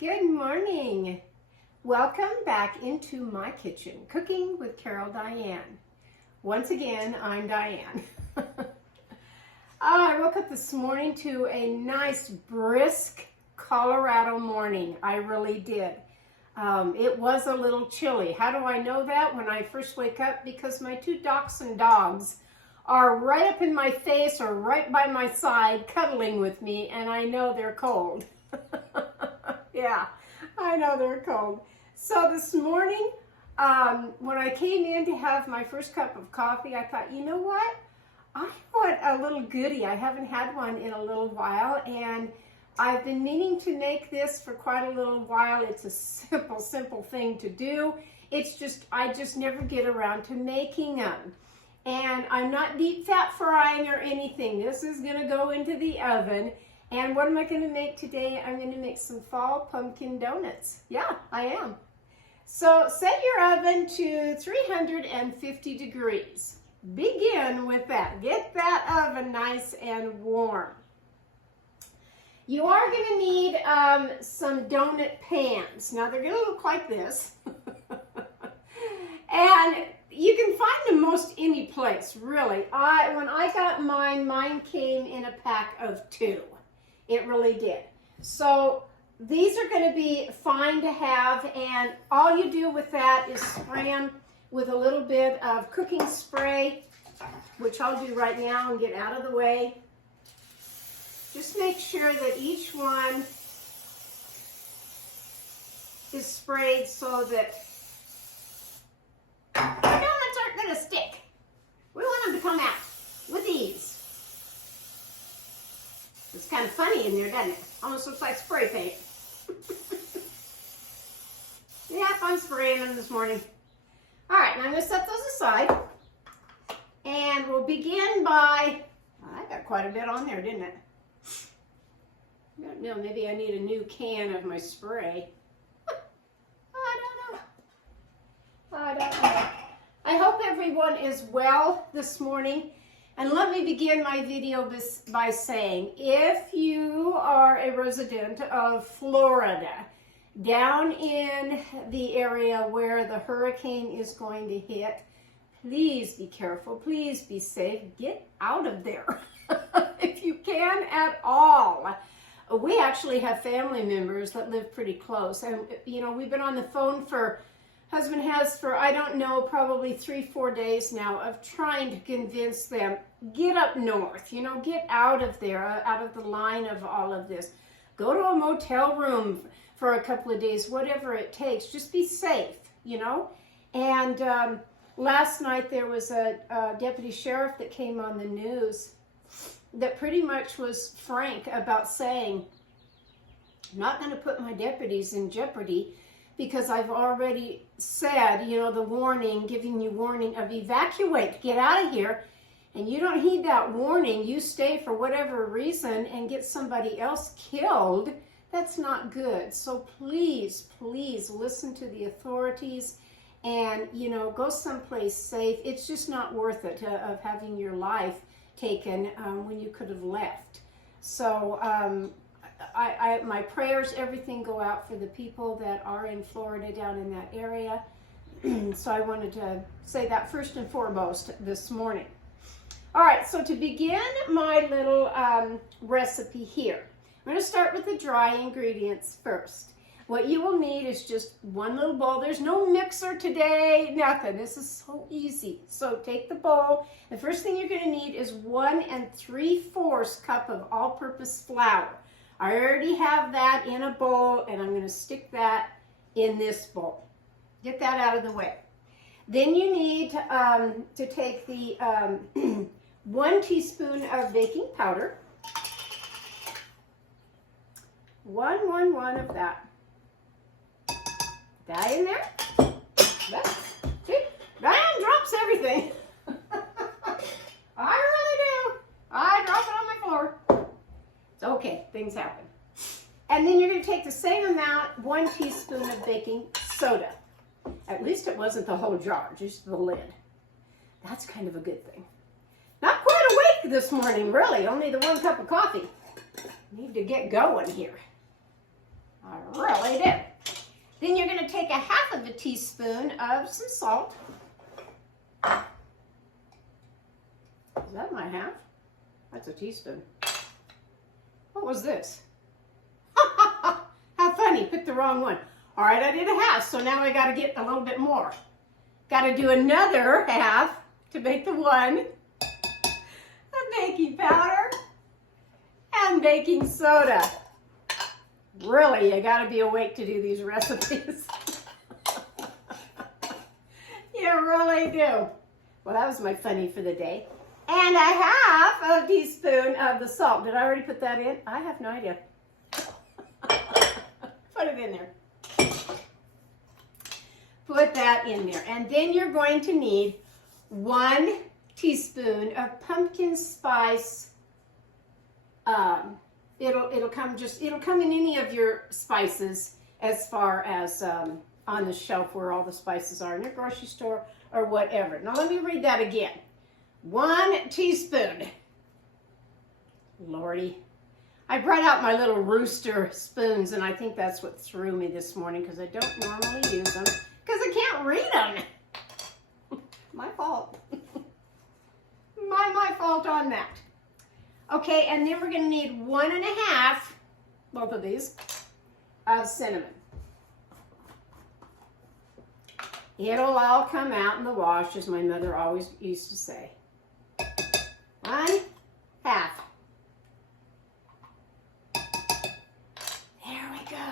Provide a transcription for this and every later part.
Good morning. Welcome back into my kitchen, Cooking with Carol Diane. Once again, I'm Diane. I woke up this morning to a nice, brisk Colorado morning. I really did. It was a little chilly. How do I know that? When I first wake up, because my two dachshund dogs are right up in my face or right by my side cuddling with me, and I know they're cold. Yeah, I know they're cold. So this morning, when I came in to have my first cup of coffee, I thought, you know what? I want a little goodie. I haven't had one in a little while, and I've been meaning to make this for quite a little while. It's a simple thing to do. It's just, I just never get around to making them. And I'm not deep fat frying or anything. This is gonna go into the oven. And what am I going to make today? I'm going to make some fall pumpkin donuts. Yeah, I am. So set your oven to 350 degrees. Begin with that. Get that oven nice and warm. You are going to need some donut pans. Now they're going to look like this. And you can find them most any place, really. When I got mine came in a pack of 2. It really did. So these are going to be fine to have, and all you do with that is spray them with a little bit of cooking spray, which I'll do right now and get out of the way. Just make sure that each one is sprayed so that the donuts aren't going to stick. We want them to come out with ease. It's kind of funny in there, doesn't it? Almost looks like spray paint. Yep, I'm spraying them this morning. All right, now I'm going to set those aside. And we'll begin by, I got quite a bit on there, didn't it? I don't know, maybe I need a new can of my spray. I don't know. I hope everyone is well this morning. And let me begin my video by saying, if you are a resident of Florida, down in the area where the hurricane is going to hit, please be careful, please be safe, get out of there if you can at all. We actually have family members that live pretty close, and you know, we've been on the phone husband has for, I don't know, probably 3-4 days now of trying to convince them, get up north, you know, get out of there, out of the line of all of this. Go to a motel room for a couple of days, whatever it takes. Just be safe, you know. And last night there was a deputy sheriff that came on the news that pretty much was frank about saying, I'm not going to put my deputies in jeopardy, because I've already said, you know, the warning, giving you warning of evacuate, get out of here, and you don't heed that warning, you stay for whatever reason and get somebody else killed, that's not good. So please, please listen to the authorities and, you know, go someplace safe. It's just not worth it of having your life taken when you could have left. So, my prayers, everything go out for the people that are in Florida down in that area. So I wanted to say that first and foremost this morning. All right, so to begin my little recipe here, I'm going to start with the dry ingredients first. What you will need is just one little bowl. There's no mixer today, nothing. This is so easy. So take the bowl. The first thing you're going to need is 1 3/4 cup of all-purpose flour. I already have that in a bowl, and I'm going to stick that in this bowl. Get that out of the way. Then you need to take the 1 teaspoon of baking powder. 1 of that. That in there. See, Diane drops everything. I really do. I drop it on my floor. It's okay, things happen. And then you're going to take the same amount, 1 teaspoon of baking soda. At least it wasn't the whole jar, just the lid. That's kind of a good thing. Not quite awake this morning, really. Only the 1 cup of coffee. Need to get going here. I really do. Then you're going to take a half of a teaspoon of some salt. Is that my half? That's a teaspoon. What was this? How funny, picked the wrong one. All right, I did a half, so now I got to get a little bit more. Got to do another half to make the one. Baking powder and baking soda. Really, you got to be awake to do these recipes. You really do. Well, that was my funny for the day. And a half a teaspoon of the salt. Did I already put that in? I have no idea. Put it in there. Put that in there. And then you're going to need 1 teaspoon of pumpkin spice. It'll come in any of your spices as far as on the shelf where all the spices are in your grocery store or whatever. Now let me read that again. 1 teaspoon. Lordy. I brought out my little rooster spoons and I think that's what threw me this morning because I don't normally use them because I can't read them. My fault. My fault on that. Okay, and then we're going to need 1.5, both of these, of cinnamon. It'll all come out in the wash, as my mother always used to say. 1/2. There we go.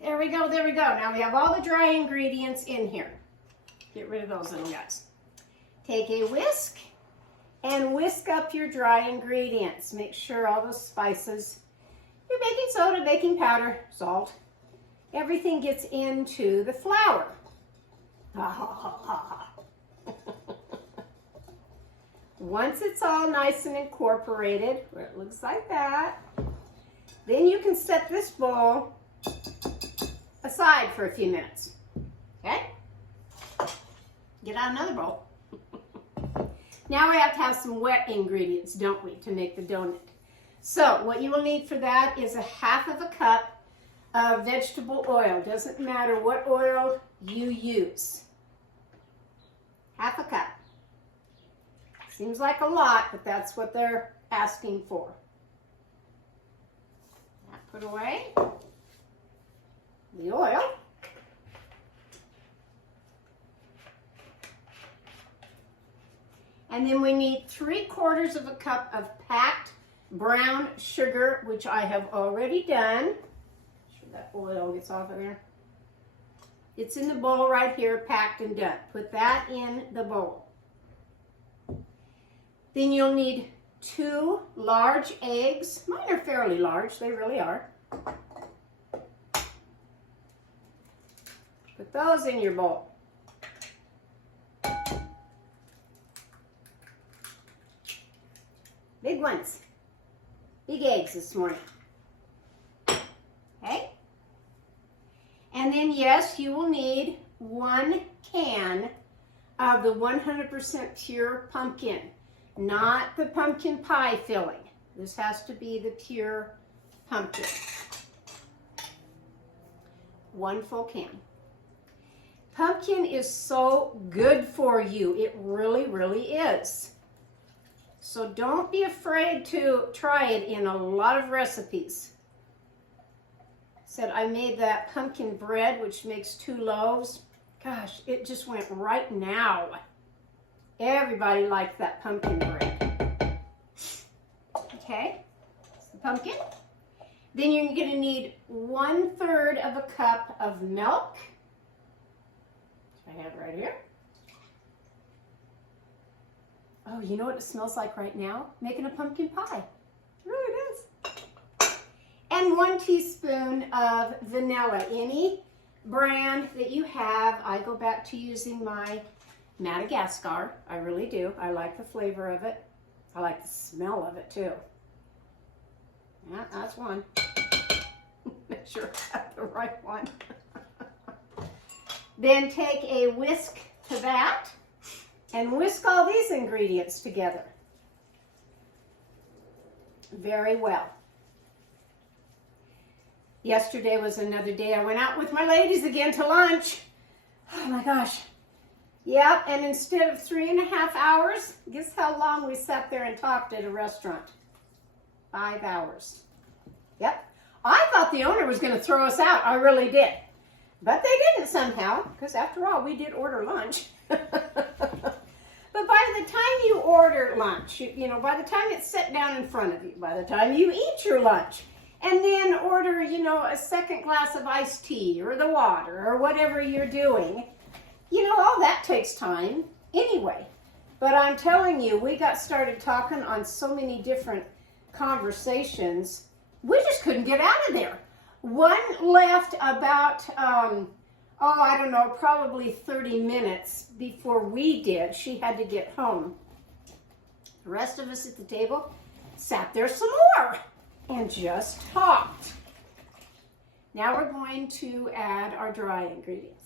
There we go, there we go. Now we have all the dry ingredients in here. Get rid of those little guys. Take a whisk and whisk up your dry ingredients. Make sure all those spices, your baking soda, baking powder, salt, everything gets into the flour. Once it's all nice and incorporated, where it looks like that, then you can set this bowl aside for a few minutes. Okay? Get out another bowl. Now we have to have some wet ingredients, don't we, to make the donut. So what you will need for that is 1/2 cup of vegetable oil. Doesn't matter what oil you use. 1/2 cup. Seems like a lot, but that's what they're asking for. Now put away the oil. And then we need 3/4 cup of packed brown sugar, which I have already done. Make sure that oil gets off of there. It's in the bowl right here, packed and done. Put that in the bowl. Then you'll need 2 large eggs. Mine are fairly large, they really are. Put those in your bowl. Big ones. Big eggs this morning. Okay? And then, yes, you will need 1 can of the 100% pure pumpkin, not the pumpkin pie filling. This has to be the pure pumpkin. 1 full can. Pumpkin is so good for you. It really, really is. So don't be afraid to try it in a lot of recipes. Said I made that pumpkin bread, which makes 2 loaves. Gosh, it just went right now. Everybody liked that pumpkin bread. Okay, that's the pumpkin. Then you're going to need 1/3 cup of milk. I have it right here. Oh, you know what it smells like right now? Making a pumpkin pie. It really does. And 1 teaspoon of vanilla. Any brand that you have. I go back to using my Madagascar. I really do. I like the flavor of it. I like the smell of it too. Yeah, that's 1. Make sure I have the right one. Then take a whisk to that. And whisk all these ingredients together very well. Yesterday was another day I went out with my ladies again to lunch. Oh my gosh. Yep, and instead of 3.5 hours, guess how long we sat there and talked at a restaurant? 5 hours. Yep. I thought the owner was going to throw us out. I really did. But they didn't somehow, because after all, we did order lunch. But by the time you order lunch, you know, by the time it's set down in front of you, by the time you eat your lunch, and then order, you know, a second glass of iced tea or the water or whatever you're doing, you know, all that takes time anyway. But I'm telling you, we got started talking on so many different conversations, we just couldn't get out of there. One left about, I don't know, probably 30 minutes before we did. She had to get home. The rest of us at the table sat there some more and just talked. Now we're going to add our dry ingredients.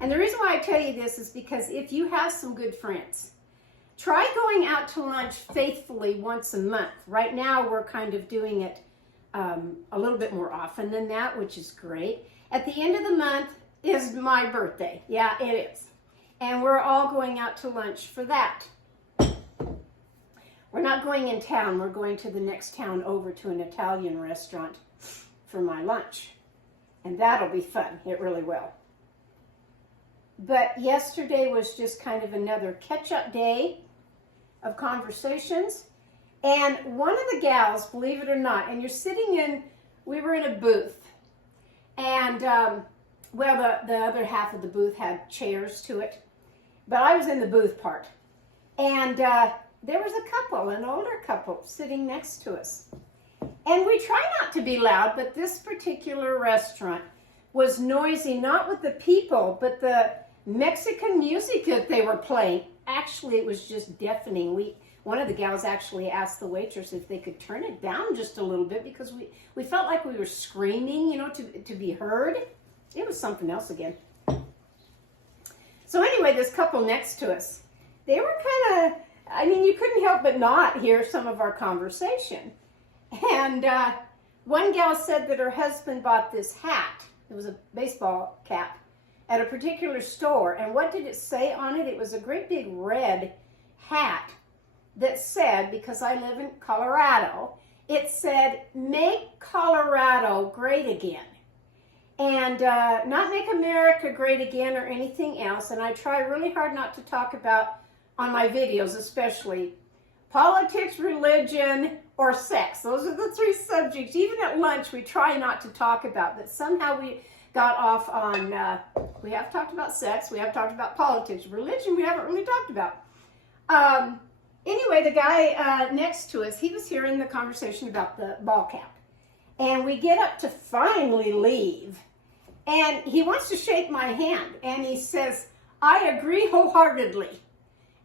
And the reason why I tell you this is because if you have some good friends, try going out to lunch faithfully once a month. Right now we're kind of doing it a little bit more often than that, which is great. At the end of the month is my birthday. Yeah, it is. And we're all going out to lunch for that. We're not going in town. We're going to the next town over to an Italian restaurant for my lunch. And that'll be fun. It really will. But yesterday was just kind of another catch-up day of conversations. And one of the gals, believe it or not, and you're sitting in, we were in a booth. And, well, the other half of the booth had chairs to it. But I was in the booth part. And there was a couple, an older couple, sitting next to us. And we try not to be loud, but this particular restaurant was noisy, not with the people, but the Mexican music that they were playing. Actually, it was just deafening. One of the gals actually asked the waitress if they could turn it down just a little bit because we felt like we were screaming, you know, to be heard. It was something else again. So anyway, this couple next to us, they were kind of, I mean, you couldn't help but not hear some of our conversation. And one gal said that her husband bought this hat. It was a baseball cap at a particular store. And what did it say on it? It was a great big red hat that said, because I live in Colorado, it said, "Make Colorado great again." And not make America great again or anything else. And I try really hard not to talk about, on my videos especially, politics, religion, or sex. Those are the three subjects. Even at lunch, we try not to talk about. But somehow we got off on, we have talked about sex, we have talked about politics. Religion, we haven't really talked about. Anyway, the guy next to us, he was hearing the conversation about the ball cap. And we get up to finally leave. And he wants to shake my hand. And he says, "I agree wholeheartedly."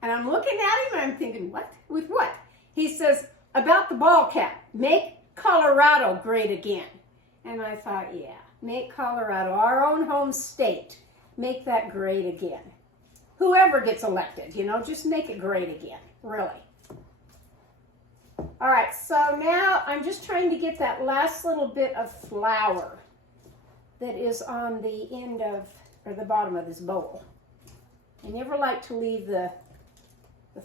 And I'm looking at him and I'm thinking, what? With what? He says, about the ball cap. Make Colorado great again. And I thought, yeah, make Colorado, our own home state, make that great again. Whoever gets elected, you know, just make it great again, really. All right, so now I'm just trying to get that last little bit of flour that is on the end of, or the bottom of this bowl. I never like to leave the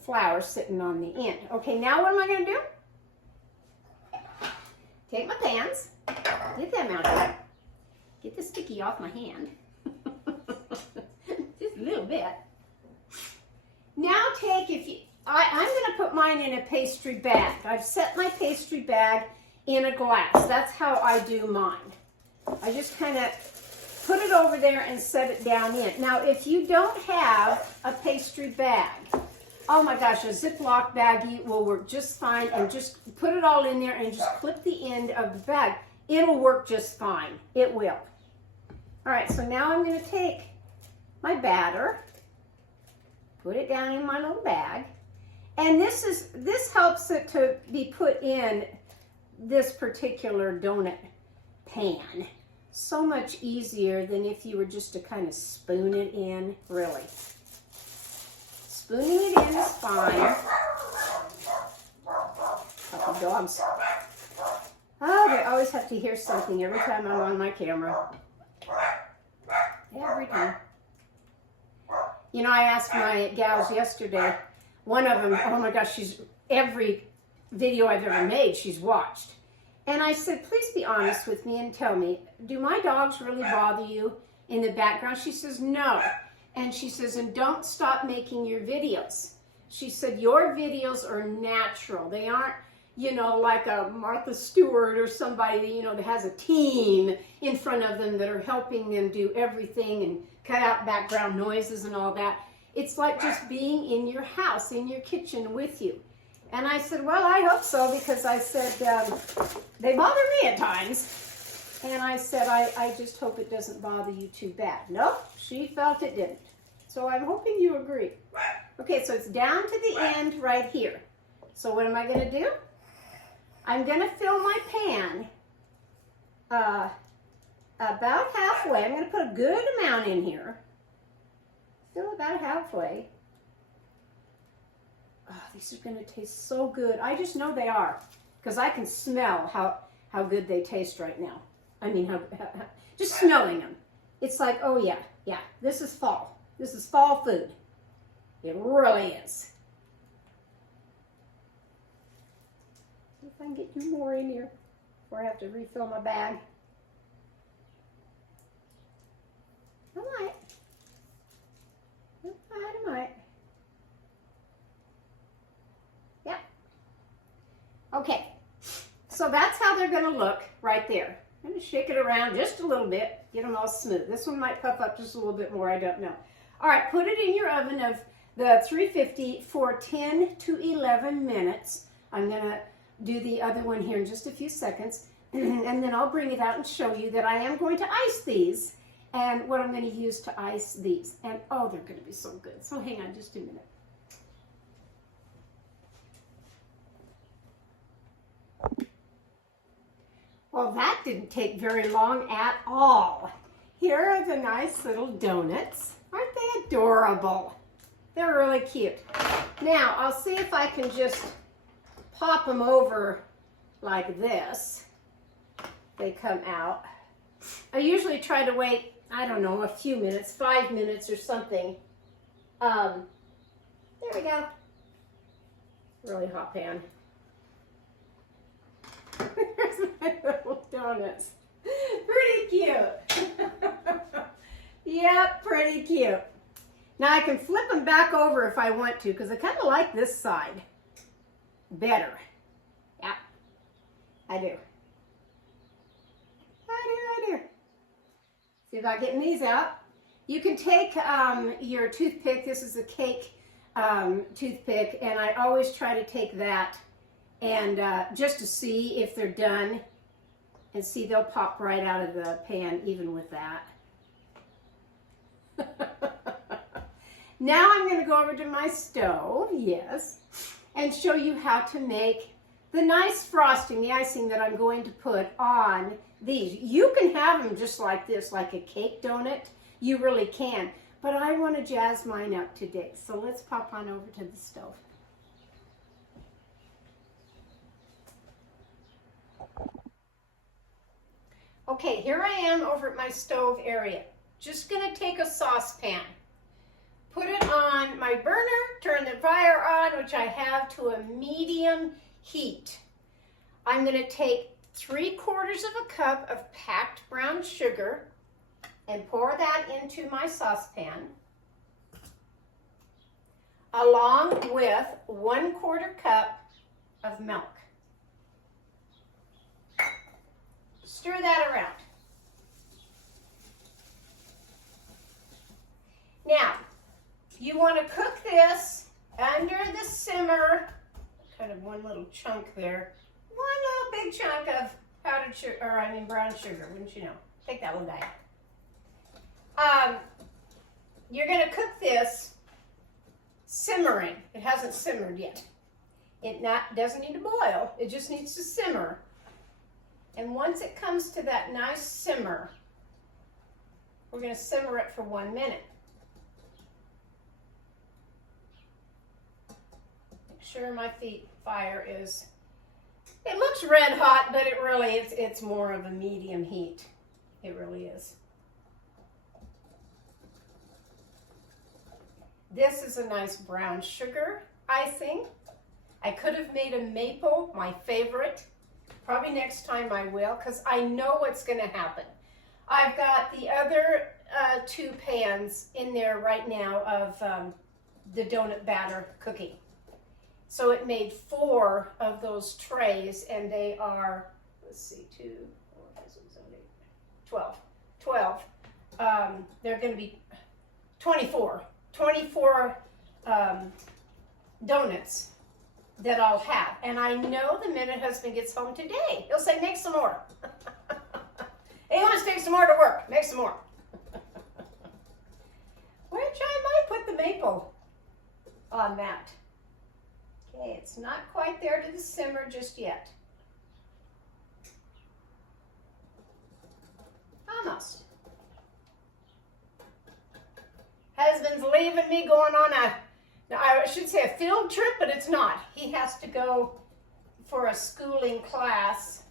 flour sitting on the end. Okay, now what am I going to do? Take my pans, get them out there, get the sticky off my hand, just a little bit. Now take, I'm going to put mine in a pastry bag. I've set my pastry bag in a glass. That's how I do mine. I just kind of put it over there and set it down in. Now, if you don't have a pastry bag, oh my gosh, a Ziploc baggie will work just fine, and just put it all in there and just clip the end of the bag. It'll work just fine. It will. All right, so now I'm going to take my batter, put it down in my little bag, and this helps it to be put in this particular donut pan. So much easier than if you were just to kind of spoon it in, really. Spooning it in is fine. Puppy dogs. Oh, they always have to hear something every time I'm on my camera. Every time. You know, I asked my gals yesterday, one of them, oh my gosh, every video I've ever made, she's watched. And I said, please be honest with me and tell me, do my dogs really bother you in the background? She says, no. And she says, and don't stop making your videos. She said, your videos are natural. They aren't, you know, like a Martha Stewart or somebody, you know, that has a team in front of them that are helping them do everything and cut out background noises and all that. It's like just being in your house, in your kitchen with you. And I said, well, I hope so, because I said, they bother me at times. And I said, I just hope it doesn't bother you too bad. Nope, she felt it didn't. So I'm hoping you agree. Okay, so it's down to the end right here. So what am I going to do? I'm going to fill my pan about halfway. I'm going to put a good amount in here. Fill about halfway. Oh, these are going to taste so good. I just know they are, because I can smell how good they taste right now. I mean, just smelling them. It's like, oh yeah, this is fall. This is fall food. It really is. See if I can get you more in here before I have to refill my bag. I might. I might. Yep. Okay. So that's how they're going to look right there. I'm going to shake it around just a little bit, get them all smooth. This one might puff up just a little bit more, I don't know. All right, put it in your oven of the 350 for 10 to 11 minutes. I'm going to do the other one here in just a few seconds, and then I'll bring it out and show you that I am going to ice these and what I'm going to use to ice these. And oh, they're going to be so good. So hang on just a minute. Well, that didn't take very long at all. Here are the nice little donuts. Aren't they adorable? They're really cute. Now, I'll see if I can just pop them over like this. They come out. I usually try to wait, I don't know, a few minutes, 5 minutes or something. There we go. Really hot pan. There's my little donuts. Pretty cute. Yep, pretty cute. Now I can flip them back over if I want to, because I kind of like this side better. Yep, I do. I do. See about getting these out. You can take your toothpick. This is a cake toothpick, and I always try to take that and just to see if they're done, and see they'll pop right out of the pan even with that. Now I'm going to go over to my stove, yes, and show you how to make the nice frosting, the icing that I'm going to put on these. You can have them just like this, like a cake donut. You really can. But I want to jazz mine up today. So let's pop on over to the stove. Okay, here I am over at my stove area. Just going to take a saucepan, put it on my burner, turn the fire on, which I have to a medium heat. I'm going to take 3/4 of a cup of packed brown sugar and pour that into my saucepan, along with 1/4 cup of milk. Stir that around. Now, you want to cook this under the simmer, kind of one little chunk there, one little big chunk of powdered sugar, or brown sugar, wouldn't you know? Take that one back. You're going to cook this simmering. It hasn't simmered yet. It doesn't need to boil. It just needs to simmer. And once it comes to that nice simmer, we're going to simmer it for 1 minute. Make sure my fire is It looks red hot, but it really it's more of a medium heat. It really is. This is a nice brown sugar icing. I could have made a maple, my favorite. Probably next time I will, because I know what's going to happen. I've got the other 2 pans in there right now of the donut batter cooking. So it made 4 of those trays, and they are, let's see, 2, 4, 5, 6, 7, 8, 12. 12. They're going to be 24. 24 donuts that I'll have. And I know the minute husband gets home today, he'll say, make some more. Hey, let's take some more to work. Make some more. Which I might put the maple on that. Okay, it's not quite there to the simmer just yet. Almost. Husband's leaving me going on I should say a field trip, but it's not. He has to go for a schooling class,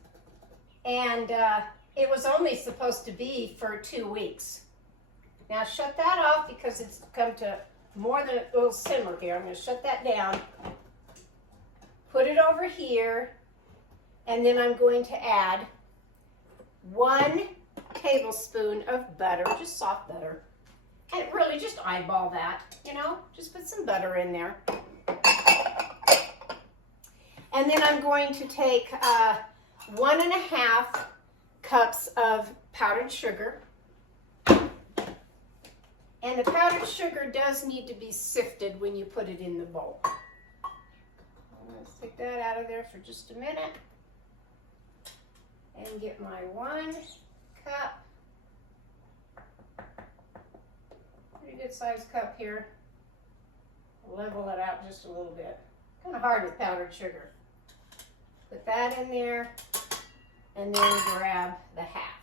and it was only supposed to be for 2 weeks. Now shut that off because it's come to more than a little simmer here. I'm going to shut that down. Put it over here, and then I'm going to add 1 tablespoon of butter, just soft butter. And really just eyeball that, you know, just put some butter in there. And then I'm going to take 1½ cups of powdered sugar. And the powdered sugar does need to be sifted when you put it in the bowl. Let's take that out of there for just a minute. And get my 1 cup. Pretty good sized cup here. Level it out just a little bit. Kind of hard with powdered sugar. Put that in there, and then grab the half.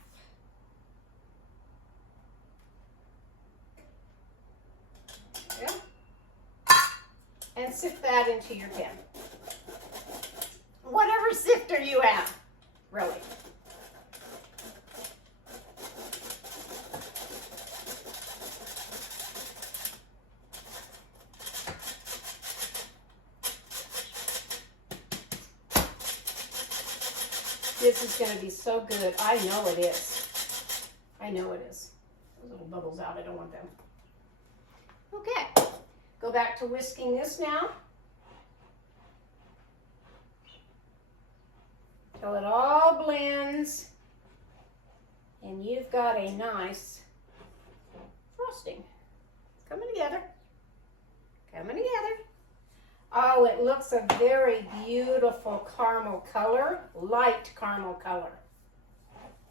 Yeah. And sift that into your pan. Whatever sifter you have, really. This is going to be so good. I know it is. I know it is. Those little bubbles out. I don't want them. Okay. Go back to whisking this now. Till it all blends. And you've got a nice frosting. It's coming together. Coming together. Oh, it looks a very beautiful caramel color, light caramel color.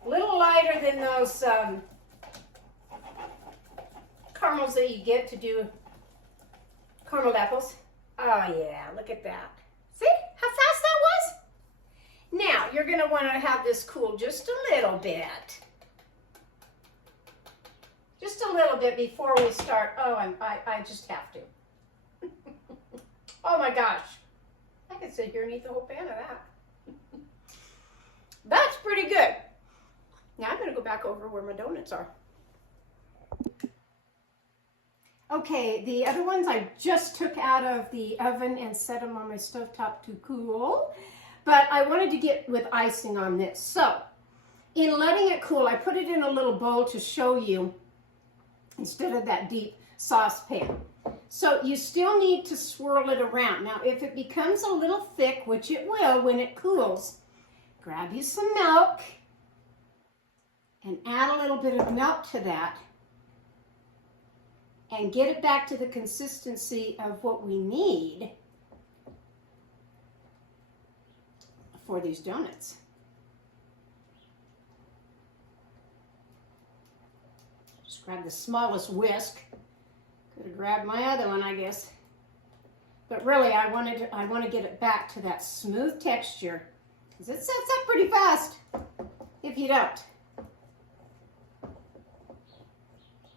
A little lighter than those caramels that you get to do caramel apples. Oh yeah, look at that. See how fast that was? Now, you're going to want to have this cool just a little bit. Just a little bit before we start. Oh, I just have to. Oh my gosh, I could sit here and eat the whole pan of that. That's pretty good. Now I'm going to go back over where my donuts are. Okay, the other ones I just took out of the oven and set them on my stovetop to cool. But I wanted to get with icing on this. So, in letting it cool, I put it in a little bowl to show you instead of that deep saucepan. So you still need to swirl it around. Now, if it becomes a little thick, which it will when it cools, grab you some milk and add a little bit of milk to that and get it back to the consistency of what we need for these donuts. Just grab the smallest whisk. Could have grabbed my other one, I guess. But really, I want to get it back to that smooth texture, because it sets up pretty fast if you don't.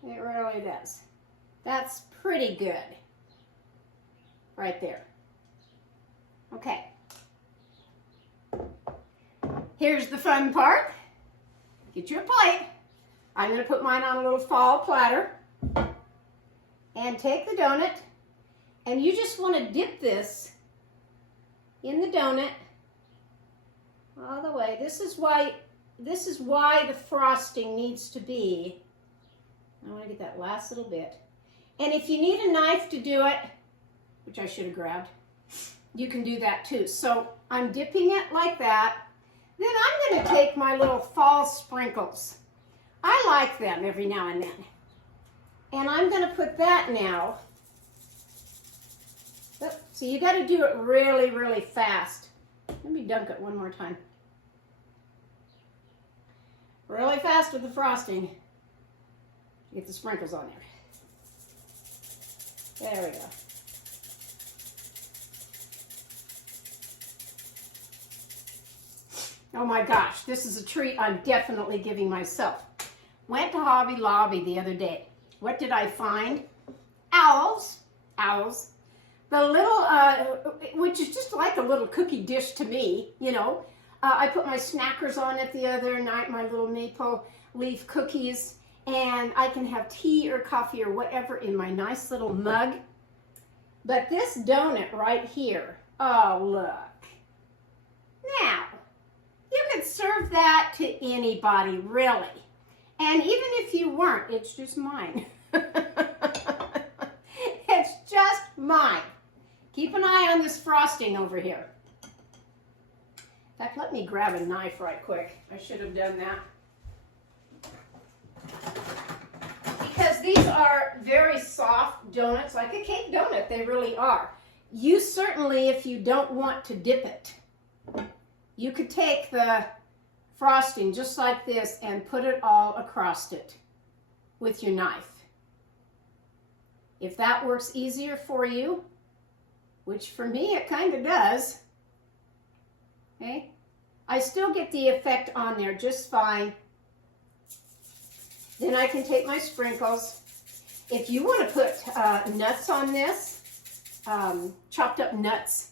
It really does. That's pretty good. Right there. Okay. Here's the fun part. Get you a plate. I'm going to put mine on a little fall platter. And take the donut. And you just want to dip this in the donut all the way. This is why the frosting needs to be. I want to get that last little bit. And if you need a knife to do it, which I should have grabbed, you can do that too. So I'm dipping it like that. Then I'm going to take my little fall sprinkles. I like them every now and then. And I'm going to put that now. So you got to do it really, really fast. Let me dunk it one more time. Really fast with the frosting. Get the sprinkles on there. There we go. Oh my gosh, this is a treat I'm definitely giving myself. Went to Hobby Lobby the other day. What did I find? Owls. The little, which is just like a little cookie dish to me, you know. I put my Snackers on it the other night, my little maple leaf cookies, and I can have tea or coffee or whatever in my nice little mug. But this donut right here, oh look. Now, you could serve that to anybody, really. And even if you weren't, it's just mine. It's just mine. Keep an eye on this frosting over here. In fact, let me grab a knife right quick. I should have done that. Because these are very soft donuts, like a cake donut, they really are. You certainly, if you don't want to dip it, you could take the frosting just like this and put it all across it with your knife. If that works easier for you, which for me it kind of does, okay, I still get the effect on there just fine. Then I can take my sprinkles. If you want to put nuts on this, chopped up nuts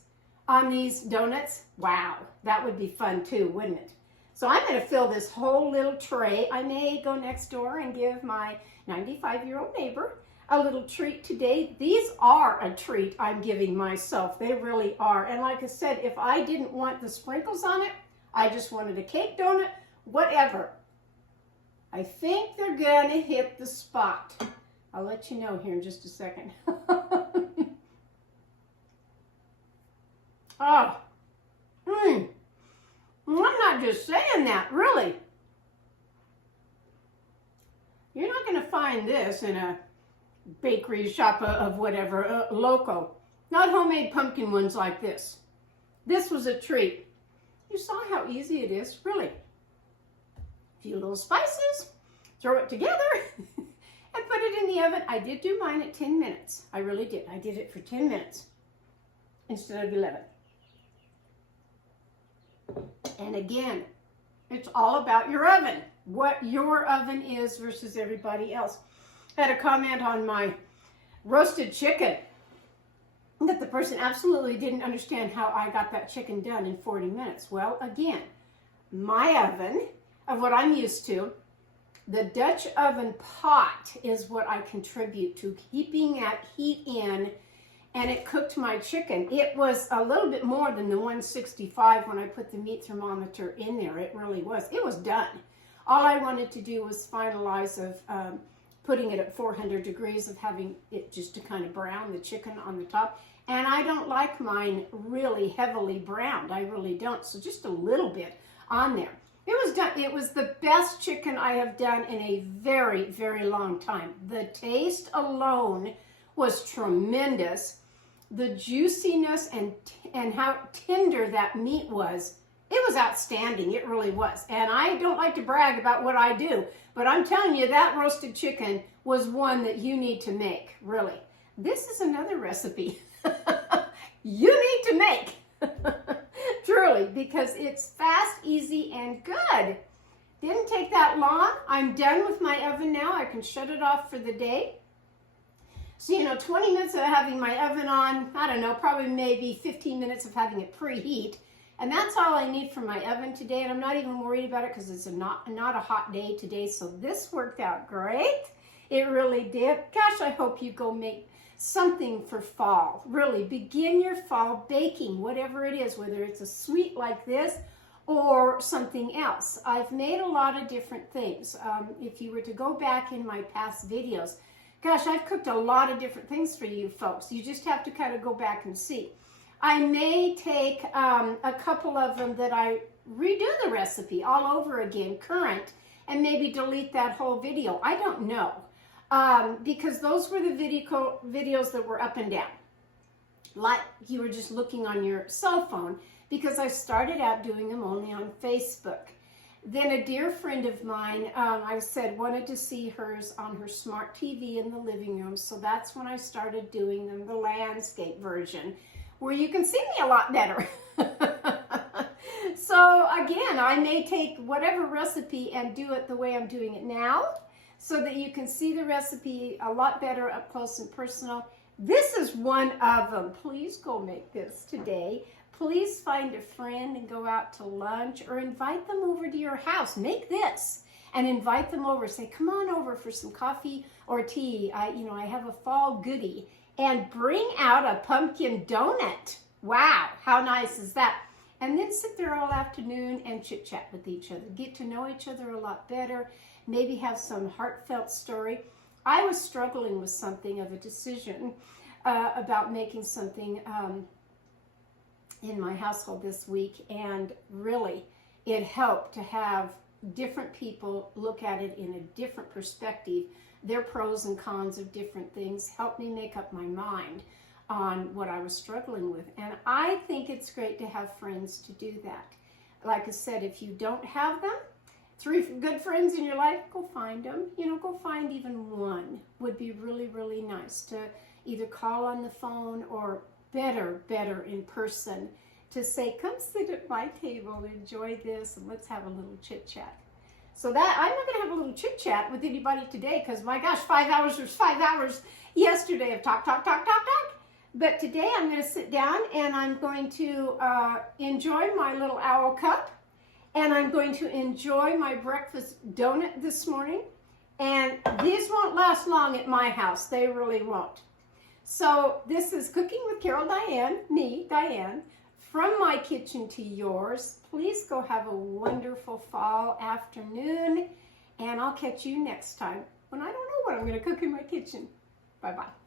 on these donuts, wow, that would be fun too, wouldn't it? So I'm going to fill this whole little tray. I may go next door and give my 95-year-old neighbor a little treat today. These are a treat I'm giving myself. They really are. And like I said, if I didn't want the sprinkles on it, I just wanted a cake donut, whatever. I think they're going to hit the spot. I'll let you know here in just a second. Oh, I'm not just saying that, really. You're not going to find this in a bakery shop of whatever, local. Not homemade pumpkin ones like this. This was a treat. You saw how easy it is, really. A few little spices, throw it together, and put it in the oven. I did do mine at 10 minutes. I really did. I did it for 10 minutes instead of 11. And again, it's all about your oven. What your oven is versus everybody else. I had a comment on my roasted chicken that the person absolutely didn't understand how I got that chicken done in 40 minutes. Well, again, my oven, of what I'm used to, the Dutch oven pot is what I contribute to keeping that heat in, and it cooked my chicken. It was a little bit more than the 165 when I put the meat thermometer in there. It really was. It was done. All I wanted to do was finalize of putting it at 400 degrees, of having it just to kind of brown the chicken on the top. And I don't like mine really heavily browned. I really don't. So just a little bit on there. It was done. It was the best chicken I have done in a very, very long time. The taste alone was tremendous. The juiciness and how tender that meat was, it was outstanding. It really was. And I don't like to brag about what I do, but I'm telling you, that roasted chicken was one that you need to make, really. This is another recipe you need to make, truly, because it's fast, easy, and good. Didn't take that long. I'm done with my oven now. I can shut it off for the day. So, 20 minutes of having my oven on, I don't know, probably maybe 15 minutes of having it preheat. And that's all I need for my oven today, and I'm not even worried about it because it's not a hot day today, so this worked out great. It really did. Gosh, I hope you go make something for fall. Really, begin your fall baking, whatever it is, whether it's a sweet like this or something else. I've made a lot of different things. If you were to go back in my past videos, gosh, I've cooked a lot of different things for you folks. You just have to kind of go back and see. I may take a couple of them that I redo the recipe all over again, current, and maybe delete that whole video. I don't know, because those were the videos that were up and down, like you were just looking on your cell phone, because I started out doing them only on Facebook. Then a dear friend of mine, I said, wanted to see hers on her smart TV in the living room, so that's when I started doing them, the landscape version, where you can see me a lot better. So again, I may take whatever recipe and do it the way I'm doing it now, so that you can see the recipe a lot better up close and personal. This is one of them. Please go make this today. Please find a friend and go out to lunch, or invite them over to your house. Make this and invite them over. Say, come on over for some coffee or tea. I have a fall goodie. And bring out a pumpkin donut. Wow, how nice is that? And then sit there all afternoon and chit chat with each other. Get to know each other a lot better. Maybe have some heartfelt story. I was struggling with something of a decision about making something in my household this week. And really, it helped to have different people look at it in a different perspective. Their pros and cons of different things helped me make up my mind on what I was struggling with. And I think it's great to have friends to do that. Like I said, if you don't have them, 3 good friends in your life, go find them. Go find even one. Would be really, really nice to either call on the phone, or better in person, to say, come sit at my table, enjoy this, and let's have a little chit chat. So that, I'm not going to have a little chit chat with anybody today, because my gosh, 5 hours was 5 hours yesterday of talk. But today I'm going to sit down and I'm going to enjoy my little owl cup, and I'm going to enjoy my breakfast donut this morning. And these won't last long at my house. They really won't. So this is Cooking with Carol Diane, me, Diane, from my kitchen to yours. Please go have a wonderful fall afternoon, and I'll catch you next time when I don't know what I'm going to cook in my kitchen. Bye-bye.